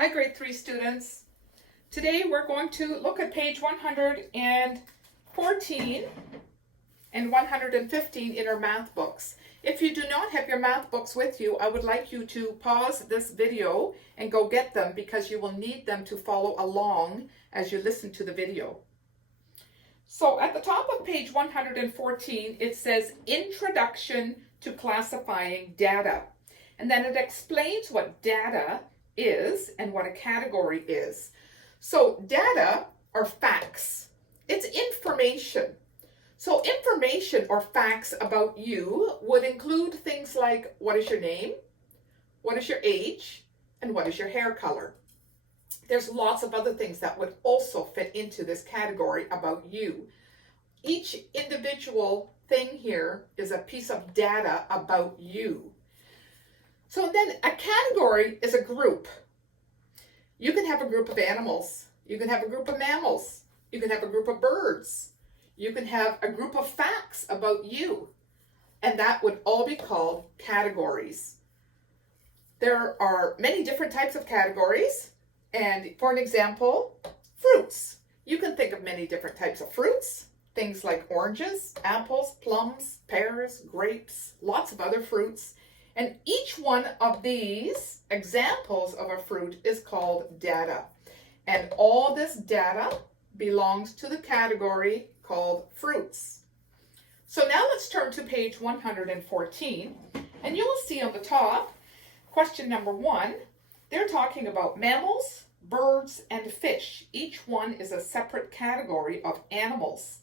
Hi, grade 3 students. Today we're going to look at page 114 and 115 in our math books. If you do not have your math books with you, I would like you to pause this video and go get them because you will need them to follow along as you listen to the video. So at the top of page 114, it says Introduction to Classifying Data. And then it explains what data is and what a category is. So data are facts. It's information. So information or facts about you would include things like what is your name, what is your age, and what is your hair color. There's lots of other things that would also fit into this category about you. Each individual thing here is a piece of data about you. So then a category is a group. You can have a group of animals. You can have a group of mammals. You can have a group of birds. You can have a group of facts about you. And that would all be called categories. There are many different types of categories. And for an example, fruits. You can think of many different types of fruits. Things like oranges, apples, plums, pears, grapes, lots of other fruits. And each one of these examples of a fruit is called data. And all this data belongs to the category called fruits. So now let's turn to page 114. And you will see on the top, question number 1, they're talking about mammals, birds, and fish. Each one is a separate category of animals.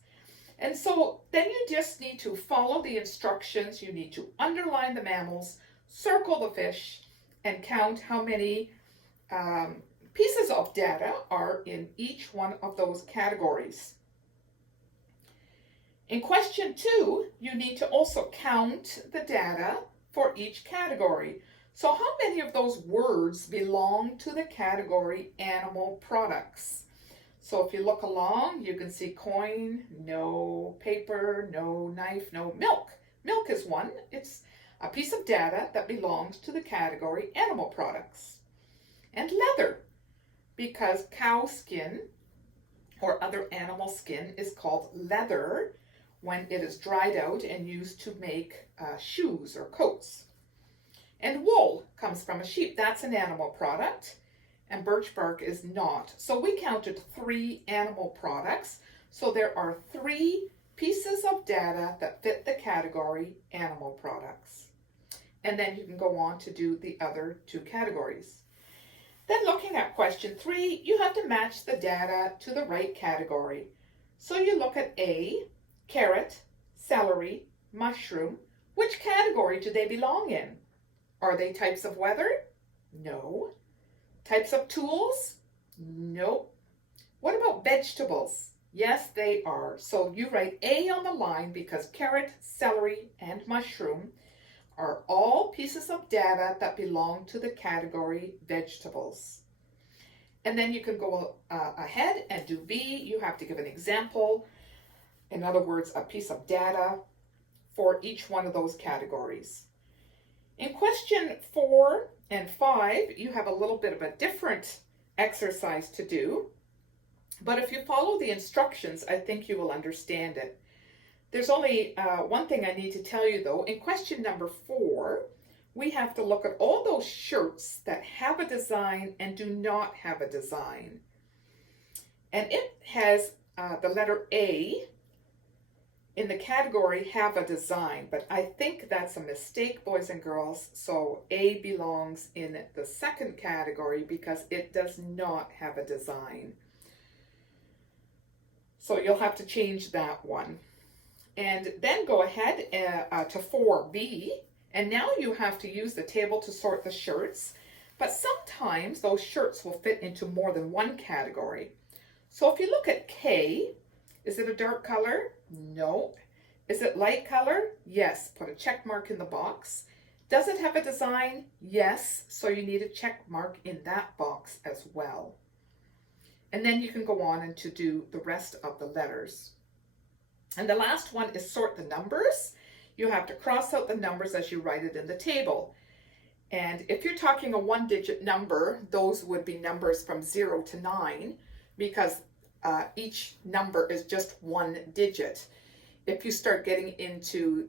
And so then you just need to follow the instructions. You need to underline the mammals, circle the fish, and count how many pieces of data are in each one of those categories. In question 2, you need to also count the data for each category. So how many of those words belong to the category animal products? So if you look along, you can see coin, no, paper, no, knife, no, milk. Milk is one. It's a piece of data that belongs to the category animal products. And leather, because cow skin or other animal skin is called leather when it is dried out and used to make shoes or coats. And wool comes from a sheep. That's an animal product. And birch bark is not. So we counted 3 animal products. So there are 3 pieces of data that fit the category animal products. And then you can go on to do the other 2 categories. Then looking at question 3, you have to match the data to the right category. So you look at A, carrot, celery, mushroom. Which category do they belong in? Are they types of weather? No. Types of tools? Nope. What about vegetables? Yes, they are. So you write A on the line because carrot, celery, and mushroom are all pieces of data that belong to the category vegetables. And then you can go ahead and do B. You have to give an example. In other words, a piece of data for each one of those categories. In question 4 and 5, you have a little bit of a different exercise to do. But if you follow the instructions, I think you will understand it. There's only one thing I need to tell you though. In question number 4, we have to look at all those shirts that have a design and do not have a design. And it has the letter A in the category have a design, but I think that's a mistake, boys and girls. So A belongs in the second category because it does not have a design. So you'll have to change that one. And then go ahead to 4B, and now you have to use the table to sort the shirts, but sometimes those shirts will fit into more than one category. So if you look at K, is it a dark color? No. Is it light color? Yes. Put a check mark in the box. Does it have a design? Yes. So you need a check mark in that box as well. And then you can go on and to do the rest of the letters. And the last one is sort the numbers. You have to cross out the numbers as you write it in the table. And if you're talking a one-digit number, those would be numbers from 0 to 9 because each number is just one digit. If you start getting into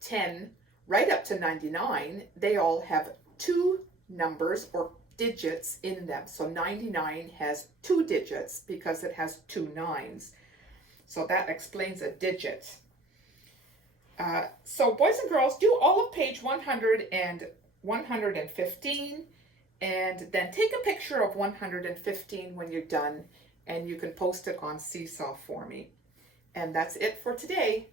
10 right up to 99, they all have two numbers or digits in them. So 99 has two digits because it has two nines. So that explains a digit. So boys and girls, do all of page 100 and 115, and then take a picture of 115 when you're done, and you can post it on Seesaw for me. And that's it for today.